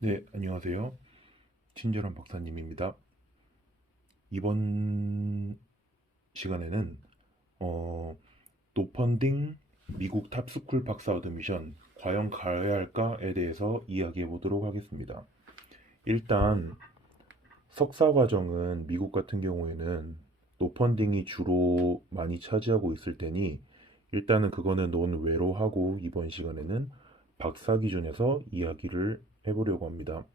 네, 안녕하세요. 친절한 박사님입니다. 이번 시간에는 어, 노펀딩 미국 탑스쿨 박사 어드미션 과연 가야 할까에 대해서 이야기해 보도록 하겠습니다. 일단 석사 과정은 미국 같은 경우에는 노펀딩이 주로 많이 차지하고 있을 테니 일단은 그거는 논외로 하고 이번 시간에는 박사 기준에서 이야기를 해보려고 합니다.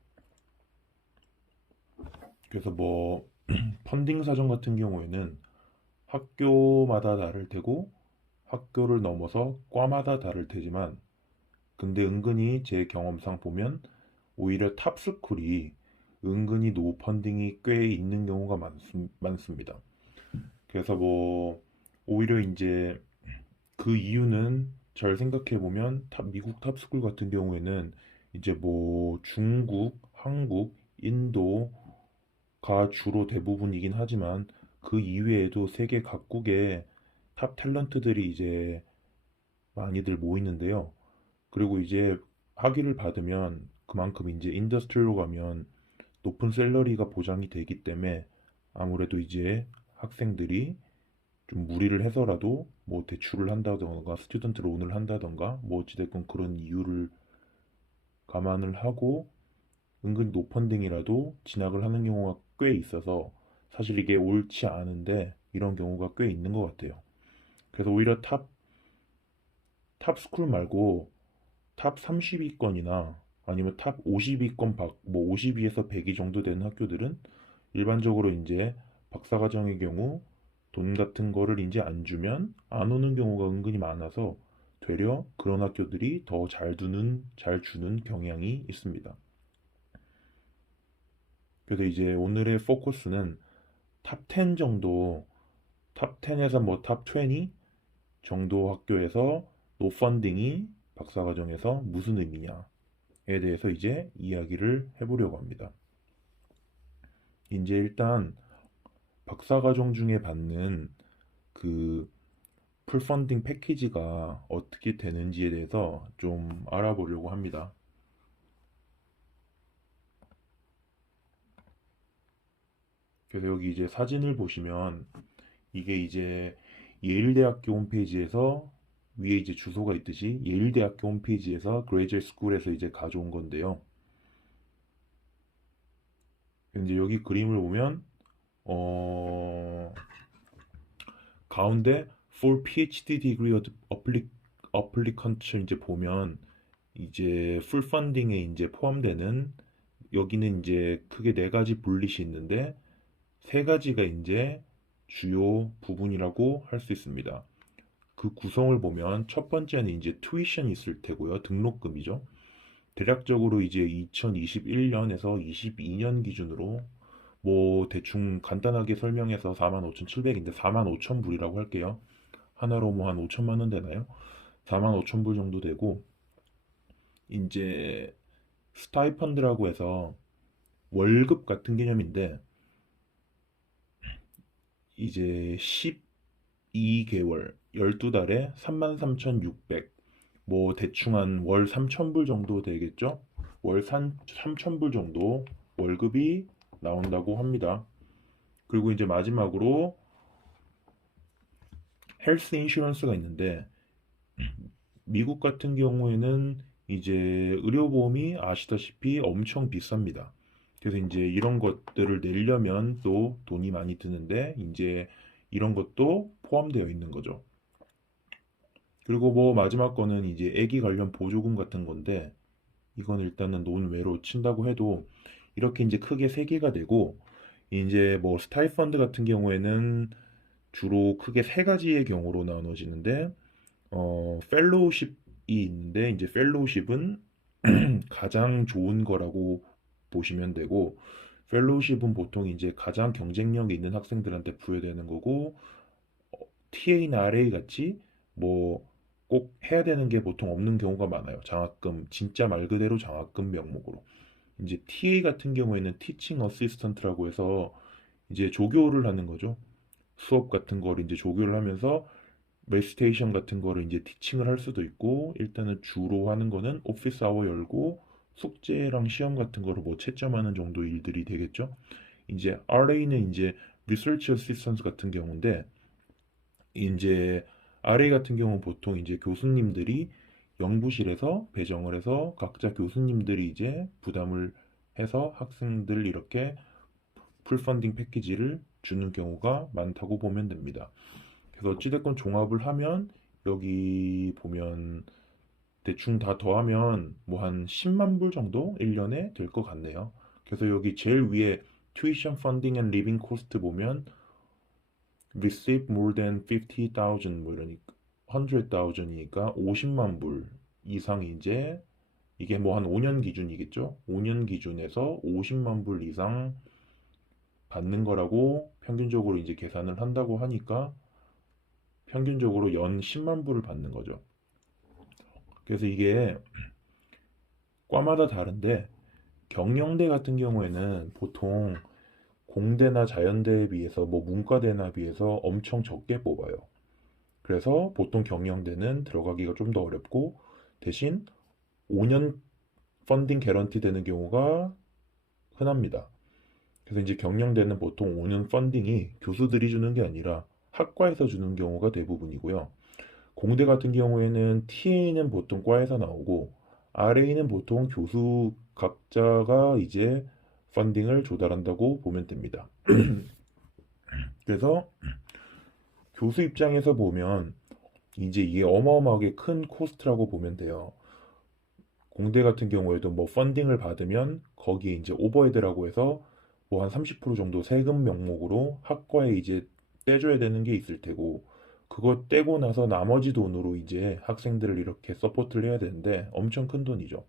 그래서 뭐 펀딩 사정 같은 경우에는 학교마다 다를 테고 학교를 넘어서 과마다 다를 테지만 근데 은근히 제 경험상 보면 오히려 탑스쿨이 은근히 노펀딩이 꽤 있는 경우가 많습니다. 그래서 뭐 오히려 이제 그 이유는 잘 생각해 보면 미국 탑스쿨 같은 경우에는 이제 뭐 중국, 한국, 인도가 주로 대부분이긴 하지만 그 이외에도 세계 각국의 탑 탤런트들이 이제 많이들 모이는데요. 그리고 이제 학위를 받으면 그만큼 이제 인더스트리로 가면 높은 샐러리가 보장이 되기 때문에 아무래도 이제 학생들이 좀 무리를 해서라도 뭐 대출을 한다던가 스튜던트 론을 한다던가 뭐 어찌됐건 그런 이유를 감안을 하고 은근 노펀딩이라도 진학을 하는 경우가 꽤 있어서 사실 이게 옳지 않은데 이런 경우가 꽤 있는 것 같아요. 그래서 오히려 탑스쿨 말고 탑 30위권이나 아니면 탑 50위권 뭐 50위에서 100위 정도 되는 학교들은 일반적으로 이제 박사과정의 경우 돈 같은 거를 이제 안 주면 안 오는 경우가 은근히 많아서 되려 그런 학교들이 더 잘 주는 경향이 있습니다. 그래서 이제 오늘의 포커스는 탑 10 정도, 탑 10에서 뭐 탑 20 정도 학교에서 노펀딩이 박사과정에서 무슨 의미냐에 대해서 이제 이야기를 해보려고 합니다. 이제 일단 박사과정 중에 받는 그 풀펀딩 패키지가 어떻게 되는지에 대해서 좀 알아보려고 합니다. 그래서 여기 이제 사진을 보시면 이게 이제 예일대학교 홈페이지에서 위에 이제 주소가 있듯이 예일대학교 홈페이지에서 그레이저 스쿨에서 이제 가져온 건데요. 이제 여기 그림을 보면 어 가운데 for PhD degree applicant 이제 보면 이제 풀 펀딩에 이제 포함되는 여기는 이제 크게 네 가지 불릿이 있는데 세 가지가 이제 주요 부분이라고 할 수 있습니다. 그 구성을 보면 첫 번째는 이제 tuition이 있을 테고요. 등록금이죠. 대략적으로 이제 2021년에서 22년 기준으로 뭐 대충 간단하게 설명해서 45,700인데 45,000불이라고 할게요. 하나로 뭐 한 5천만 원 되나요? 45,000불 정도 되고 이제 스타이펀드라고 해서 월급 같은 개념인데 이제 12개월 12달에 33,600 뭐 대충 한 월 3,000불 정도 되겠죠? 월 3,000불 정도 월급이 나온다고 합니다. 그리고 이제 마지막으로 헬스 인슈런스가 있는데 미국 같은 경우에는 이제 의료보험이 아시다시피 엄청 비쌉니다. 그래서 이제 이런 것들을 내려면 또 돈이 많이 드는데 이제 이런 것도 포함되어 있는 거죠. 그리고 뭐 마지막 거는 이제 애기 관련 보조금 같은 건데 이건 일단은 논외로 친다고 해도 이렇게 이제 크게 세 개가 되고 이제 뭐 스타이펀드 같은 경우에는 주로 크게 세 가지의 경우로 나눠지는데 펠로우십이 있는데 이제 펠로우십은 가장 좋은 거라고 보시면 되고 펠로우십은 보통 이제 가장 경쟁력이 있는 학생들한테 부여되는 거고 TA나 RA 같이 뭐 꼭 해야 되는 게 보통 없는 경우가 많아요. 장학금 진짜 말 그대로 장학금 명목으로. 이제 TA 같은 경우에는 티칭 어시스턴트라고 해서 이제 조교를 하는 거죠. 수업 같은 거를 이제 조교를 하면서 메디테이션 같은 거를 이제 티칭을 할 수도 있고 일단은 주로 하는 거는 오피스 아워 열고 숙제랑 시험 같은 거를 뭐 채점하는 정도 일들이 되겠죠. 이제 RA는 이제 Research Assistant 같은 경우인데 이제 RA 같은 경우는 보통 이제 교수님들이 연구실에서 배정을 해서 각자 교수님들이 이제 부담을 해서 학생들 이렇게 풀펀딩 패키지를 주는 경우가 많다고 보면 됩니다. 그래서 어찌됐건 종합을 하면 여기 보면 대충 다 더하면 뭐 한 10만 불 정도 1년에 될 것 같네요. 그래서 여기 제일 위에 Tuition Funding and Living Cost 보면 receive more than 50,000 뭐 이러니까 100,000이니까 50만 불 이상 이제 이게 뭐 한 5년 기준이겠죠? 5년 기준에서 50만 불 이상 받는 거라고 평균적으로 이제 계산을 한다고 하니까 평균적으로 연 10만 불을 받는 거죠. 그래서 이게 과마다 다른데 경영대 같은 경우에는 보통 공대나 자연대에 비해서 뭐 문과대나 비해서 엄청 적게 뽑아요. 그래서 보통 경영대는 들어가기가 좀 더 어렵고 대신 5년 펀딩 개런티 되는 경우가 흔합니다. 그래서 이제 경영대는 보통 5년 펀딩이 교수들이 주는 게 아니라 학과에서 주는 경우가 대부분이고요. 공대 같은 경우에는 TA는 보통 과에서 나오고 RA는 보통 교수 각자가 이제 펀딩을 조달한다고 보면 됩니다. 그래서 교수 입장에서 보면 이제 이게 어마어마하게 큰 코스트라고 보면 돼요. 공대 같은 경우에도 뭐 펀딩을 받으면 거기에 이제 오버헤드라고 해서 뭐 한 30% 정도 세금 명목으로 학과에 이제 떼줘야 되는 게 있을 테고 그거 떼고 나서 나머지 돈으로 이제 학생들을 이렇게 서포트를 해야 되는데 엄청 큰 돈이죠.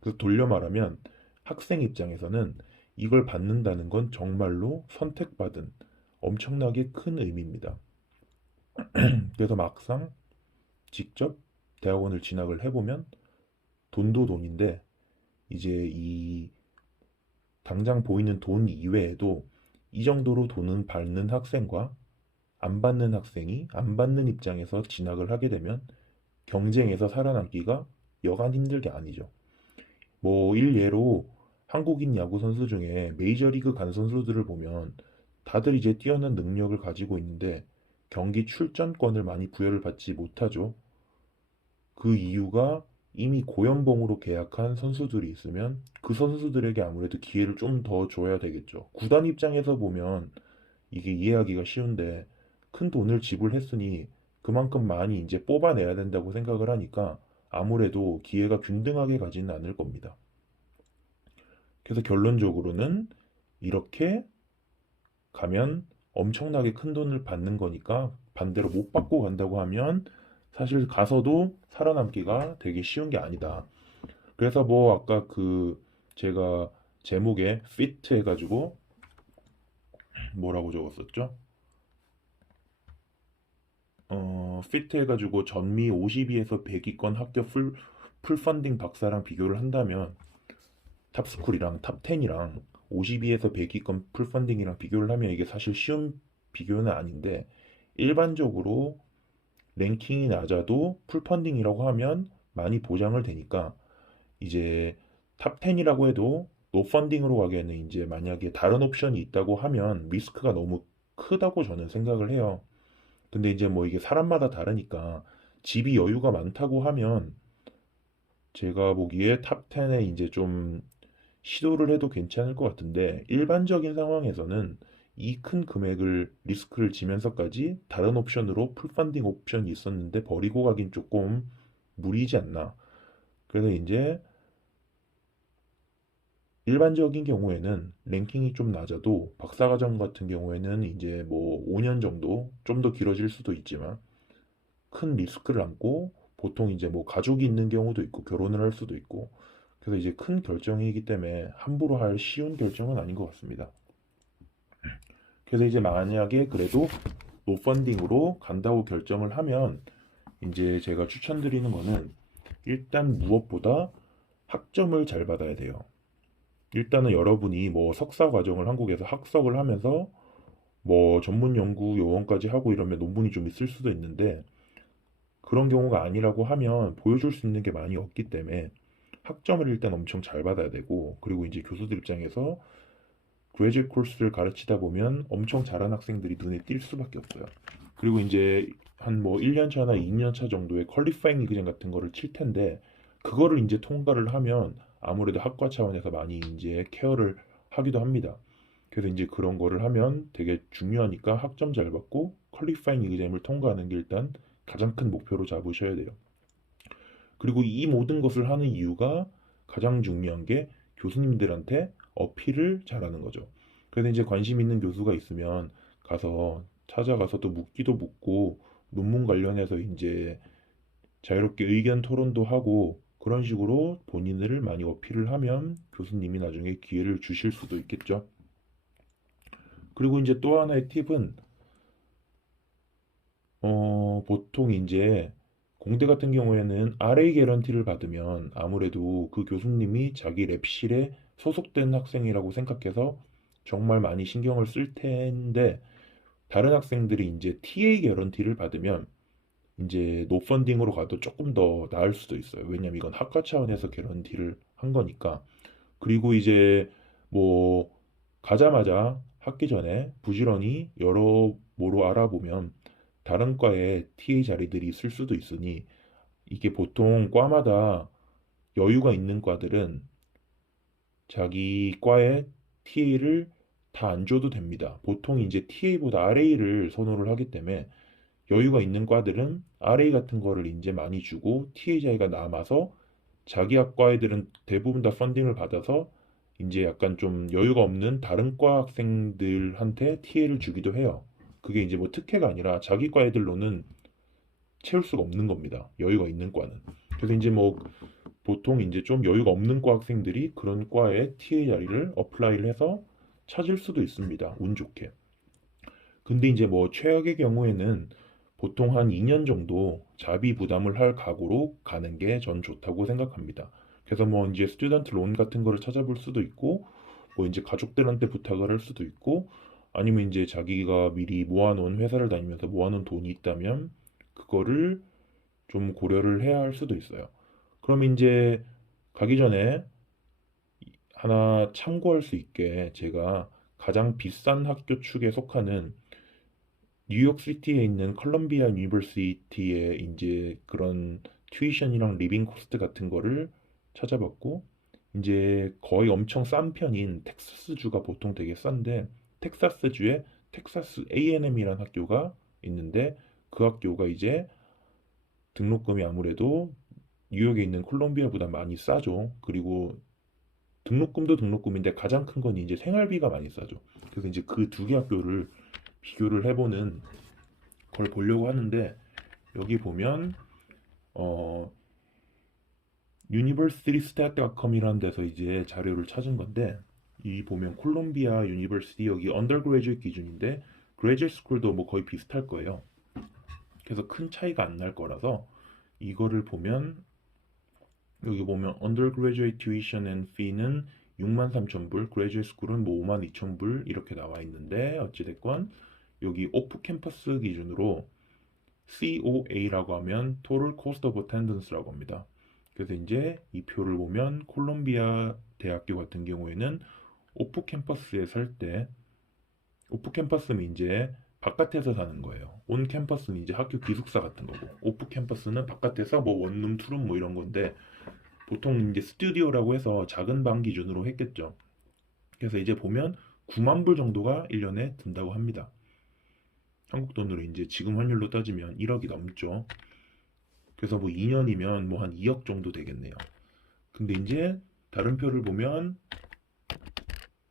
그래서 돌려 말하면 학생 입장에서는 이걸 받는다는 건 정말로 선택받은 엄청나게 큰 의미입니다. 그래서 막상 직접 대학원을 진학을 해보면 돈도 돈인데 이제 이 당장 보이는 돈 이외에도 이 정도로 돈을 받는 학생과 안 받는 학생이 안 받는 입장에서 진학을 하게 되면 경쟁에서 살아남기가 여간 힘들 게 아니죠. 뭐 일례로 한국인 야구 선수 중에 메이저리그 간 선수들을 보면 다들 이제 뛰어난 능력을 가지고 있는데 경기 출전권을 많이 부여를 받지 못하죠. 그 이유가 이미 고연봉으로 계약한 선수들이 있으면 그 선수들에게 아무래도 기회를 좀 더 줘야 되겠죠. 구단 입장에서 보면 이게 이해하기가 쉬운데 큰 돈을 지불했으니 그만큼 많이 이제 뽑아내야 된다고 생각을 하니까 아무래도 기회가 균등하게 가지는 않을 겁니다. 그래서 결론적으로는 이렇게 가면 엄청나게 큰 돈을 받는 거니까 반대로 못 받고 간다고 하면 사실 가서도 살아남기가 되게 쉬운 게 아니다. 그래서 뭐 아까 그 제가 제목에 fit 해가지고 뭐라고 적었었죠? fit 해가지고 전미 52에서 100위권 학교 풀펀딩 박사랑 비교를 한다면 탑스쿨이랑 탑10이랑 52에서 100위권 풀펀딩이랑 비교를 하면 이게 사실 쉬운 비교는 아닌데 일반적으로 랭킹이 낮아도 풀펀딩이라고 하면 많이 보장을 되니까 이제 탑10이라고 해도 노펀딩으로 가기에는 이제 만약에 다른 옵션이 있다고 하면 리스크가 너무 크다고 저는 생각을 해요. 근데 이제 뭐 이게 사람마다 다르니까 집이 여유가 많다고 하면 제가 보기에 탑10에 이제 좀 시도를 해도 괜찮을 것 같은데 일반적인 상황에서는 이 큰 금액을 리스크를 지면서까지 다른 옵션으로 풀펀딩 옵션이 있었는데 버리고 가긴 조금 무리지 않나. 그래서 이제 일반적인 경우에는 랭킹이 좀 낮아도 박사과정 같은 경우에는 이제 뭐 5년 정도 좀 더 길어질 수도 있지만 큰 리스크를 안고 보통 이제 뭐 가족이 있는 경우도 있고 결혼을 할 수도 있고 그래서 이제 큰 결정이기 때문에 함부로 할 쉬운 결정은 아닌 것 같습니다. 그래서 이제 만약에 그래도 노펀딩으로 간다고 결정을 하면 이제 제가 추천드리는 거는 일단 무엇보다 학점을 잘 받아야 돼요. 일단은 여러분이 뭐 석사 과정을 한국에서 학석을 하면서 뭐 전문 연구 요원까지 하고 이러면 논문이 좀 있을 수도 있는데 그런 경우가 아니라고 하면 보여줄 수 있는 게 많이 없기 때문에 학점을 일단 엄청 잘 받아야 되고, 그리고 이제 교수들 입장에서 그레이지 코스를 가르치다 보면 엄청 잘하는 학생들이 눈에 띌 수밖에 없어요. 그리고 이제 한 뭐 1년 차나 2년 차 정도의 퀄리파잉 리그전 같은 거를 칠 텐데, 그거를 이제 통과를 하면 아무래도 학과 차원에서 많이 이제 케어를 하기도 합니다. 그래서 이제 그런 거를 하면 되게 중요하니까 학점 잘 받고 퀄리파잉 리그잼을 통과하는 게 일단 가장 큰 목표로 잡으셔야 돼요. 그리고 이 모든 것을 하는 이유가 가장 중요한 게 교수님들한테 어필을 잘하는 거죠. 그래서 이제 관심 있는 교수가 있으면 가서 찾아가서 또 묻기도 묻고 논문 관련해서 이제 자유롭게 의견 토론도 하고 그런 식으로 본인을 많이 어필을 하면 교수님이 나중에 기회를 주실 수도 있겠죠. 그리고 이제 또 하나의 팁은 보통 이제 공대 같은 경우에는 RA 개런티를 받으면 아무래도 그 교수님이 자기 랩실에 소속된 학생이라고 생각해서 정말 많이 신경을 쓸 텐데, 다른 학생들이 이제 TA 개런티를 받으면 이제 노펀딩으로 가도 조금 더 나을 수도 있어요. 왜냐면 이건 학과 차원에서 개런티를 한 거니까. 그리고 이제 뭐 가자마자 학기 전에 부지런히 여러모로 알아보면 다른 과에 TA 자리들이 있을 수도 있으니, 이게 보통 과마다 여유가 있는 과들은 자기 과에 TA를 다 안 줘도 됩니다. 보통 이제 TA보다 RA를 선호를 하기 때문에 여유가 있는 과들은 RA 같은 거를 이제 많이 주고 TA 자리가 남아서 자기 학과 애들은 대부분 다 펀딩을 받아서 이제 약간 좀 여유가 없는 다른 과 학생들한테 TA를 주기도 해요. 그게 이제 뭐 특혜가 아니라 자기 과 애들로는 채울 수가 없는 겁니다. 여유가 있는 과는. 그래서 이제 뭐 보통 이제 좀 여유가 없는 과 학생들이 그런 과에 TA 자리를 어플라이를 해서 찾을 수도 있습니다. 운 좋게. 근데 이제 뭐 최악의 경우에는 보통 한 2년 정도 자비 부담을 할 각오로 가는 게 전 좋다고 생각합니다. 그래서 뭐 이제 스튜던트 론 같은 거를 찾아볼 수도 있고, 뭐 이제 가족들한테 부탁을 할 수도 있고, 아니면 이제 자기가 미리 모아놓은 회사를 다니면서 모아놓은 돈이 있다면 그거를 좀 고려를 해야 할 수도 있어요. 그럼 이제 가기 전에 하나 참고할 수 있게 제가 가장 비싼 학교 축에 속하는 뉴욕시티에 있는 컬럼비아 유니버시티의 이제 그런 튜이션이랑 리빙 코스트 같은 거를 찾아봤고, 이제 거의 엄청 싼 편인 텍사스주가 보통 되게 싼데, 텍사스주에 텍사스 A&M이라는 학교가 있는데, 그 학교가 이제 등록금이 아무래도 뉴욕에 있는 콜롬비아보다 많이 싸죠. 그리고 등록금도 등록금인데 가장 큰 건 이제 생활비가 많이 싸죠. 그래서 이제 그 두 개 학교를 비교를 해보는 걸 보려고 하는데, 여기 보면 어 universitystat.com이라는 데서 이제 자료를 찾은 건데, 이 보면 콜롬비아 유니버시티 여기 언더그레이주에이트 기준인데 그레이주에이트 스쿨도 뭐 거의 비슷할 거예요. 그래서 큰 차이가 안 날 거라서 이거를 보면, 여기 보면 undergraduate tuition and fee는 63,000불, graduate school은 뭐 52,000불 이렇게 나와 있는데, 어찌됐건 여기 오프 캠퍼스 기준으로 COA라고 하면 Total Cost of Attendance라고 합니다. 그래서 이제 이 표를 보면 콜롬비아 대학교 같은 경우에는 오프 캠퍼스에 살 때, 오프 캠퍼스는 이제 바깥에서 사는 거예요. 온 캠퍼스는 이제 학교 기숙사 같은 거고, 오프 캠퍼스는 바깥에서 뭐 원룸, 투룸 뭐 이런 건데, 보통 이제 스튜디오라고 해서 작은 방 기준으로 했겠죠. 그래서 이제 보면 9만 불 정도가 1년에 든다고 합니다. 한국 돈으로 이제 지금 환율로 따지면 1억이 넘죠. 그래서 뭐 2년이면 뭐 한 2억 정도 되겠네요. 근데 이제 다른 표를 보면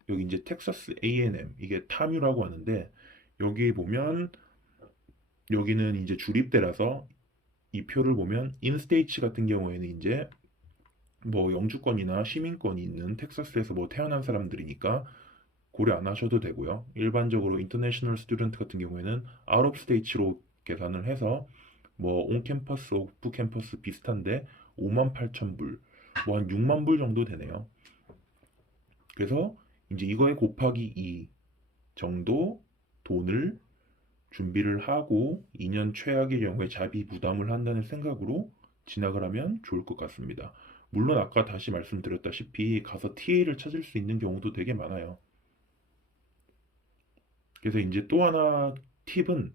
여기 이제 텍사스 A&M 이게 타뮤라고 하는데, 여기 보면 여기는 이제 주립대라서 이 표를 보면 인스테이츠 같은 경우에는 이제 뭐 영주권이나 시민권이 있는 텍사스에서 뭐 태어난 사람들이니까 고려 안 하셔도 되고요. 일반적으로 인터내셔널 스튜던트 같은 경우에는 아웃 오브 스테이츠로 계산을 해서 뭐 온 캠퍼스, 오프 캠퍼스 비슷한데 58,000불, 뭐 한 6만 불 정도 되네요. 그래서 이제 이거에 곱하기 2 정도 돈을 준비를 하고 2년 최악의 경우에 자비 부담을 한다는 생각으로 진학을 하면 좋을 것 같습니다. 물론 아까 다시 말씀드렸다시피 가서 TA를 찾을 수 있는 경우도 되게 많아요. 그래서 이제 또 하나 팁은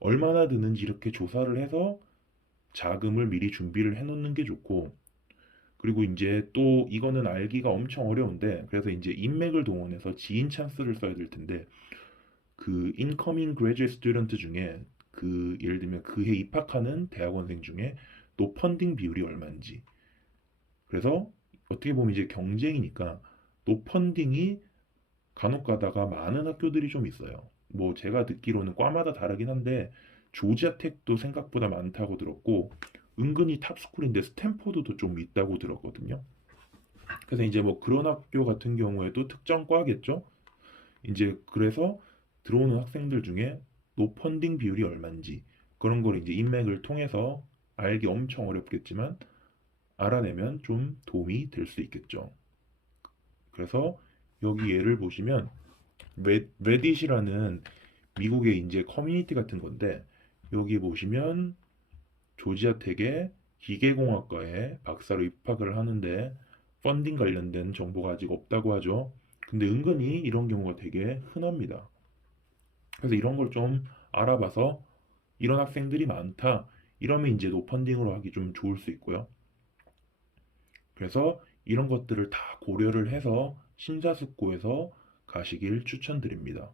얼마나 드는지 이렇게 조사를 해서 자금을 미리 준비를 해 놓는 게 좋고, 그리고 이제 또 이거는 알기가 엄청 어려운데, 그래서 이제 인맥을 동원해서 지인 찬스를 써야 될 텐데, 그 인커밍 그레지ュ에이트 스튜던트 중에 그 예를 들면 그 해 입학하는 대학원생 중에 노펀딩 비율이 얼마인지, 그래서 어떻게 보면 이제 경쟁이니까 노펀딩이 간혹 가다가 많은 학교들이 좀 있어요. 뭐 제가 듣기로는 과마다 다르긴 한데 조지아텍도 생각보다 많다고 들었고, 은근히 탑스쿨인데 스탠포드도 좀 있다고 들었거든요. 그래서 이제 뭐 그런 학교 같은 경우에도 특정과겠죠. 이제 그래서 들어오는 학생들 중에 노펀딩 비율이 얼마인지 그런 걸 이제 인맥을 통해서 알기 엄청 어렵겠지만 알아내면 좀 도움이 될 수 있겠죠. 그래서 여기 예를 보시면 레딧이라는 미국의 이제 커뮤니티 같은 건데, 여기 보시면 조지아텍의 기계공학과에 박사로 입학을 하는데 펀딩 관련된 정보가 아직 없다고 하죠. 근데 은근히 이런 경우가 되게 흔합니다. 그래서 이런 걸 좀 알아봐서 이런 학생들이 많다, 이러면 이제 노펀딩으로 하기 좀 좋을 수 있고요. 그래서 이런 것들을 다 고려를 해서 심사숙고해서 가시길 추천드립니다.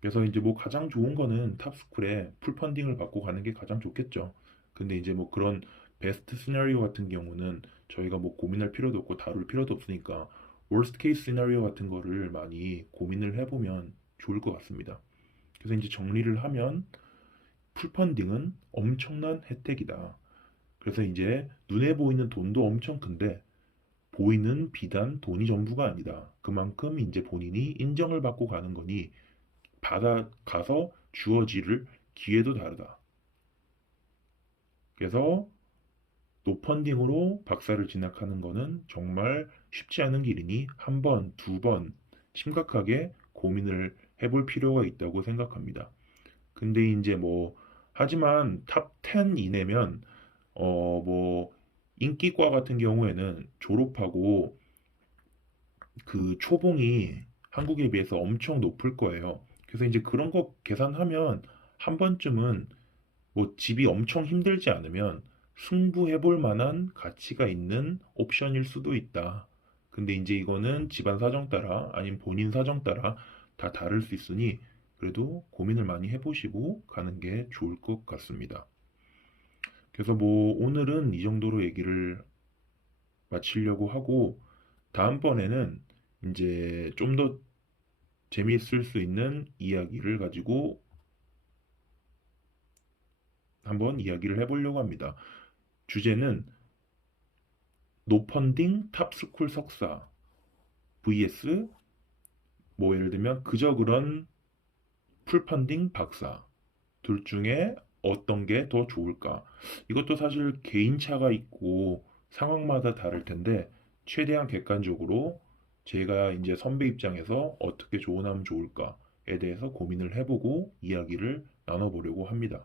그래서 이제 뭐 가장 좋은 거는 탑스쿨에 풀펀딩을 받고 가는 게 가장 좋겠죠. 근데 이제 뭐 그런 베스트 시나리오 같은 경우는 저희가 뭐 고민할 필요도 없고 다룰 필요도 없으니까 월스트 케이스 시나리오 같은 거를 많이 고민을 해보면 좋을 것 같습니다. 그래서 이제 정리를 하면 풀펀딩은 엄청난 혜택이다. 그래서 이제 눈에 보이는 돈도 엄청 큰데 보이는 비단 돈이 전부가 아니다. 그만큼 이제 본인이 인정을 받고 가는 거니 받아가서 주어질 기회도 다르다. 그래서 노펀딩으로 박사를 진학하는 거는 정말 쉽지 않은 길이니 한 번, 두 번 심각하게 고민을 해볼 필요가 있다고 생각합니다. 근데 이제 뭐 하지만 탑 10 이내면 뭐 인기과 같은 경우에는 졸업하고 그 초봉이 한국에 비해서 엄청 높을 거예요. 그래서 이제 그런 거 계산하면 한 번쯤은 뭐 집이 엄청 힘들지 않으면 승부해 볼 만한 가치가 있는 옵션일 수도 있다. 근데 이제 이거는 집안 사정 따라 아니면 본인 사정 따라 다 다를 수 있으니 그래도 고민을 많이 해보시고 가는 게 좋을 것 같습니다. 그래서 뭐 오늘은 이 정도로 얘기를 마치려고 하고, 다음번에는 이제 좀 더 재미있을 수 있는 이야기를 가지고 한번 이야기를 해보려고 합니다. 주제는 노펀딩 탑스쿨 석사 vs 뭐 예를 들면 그저 그런 풀펀딩 박사, 둘 중에 어떤 게 더 좋을까? 이것도 사실 개인차가 있고 상황마다 다를 텐데 최대한 객관적으로 제가 이제 선배 입장에서 어떻게 조언하면 좋을까에 대해서 고민을 해보고 이야기를 나눠보려고 합니다.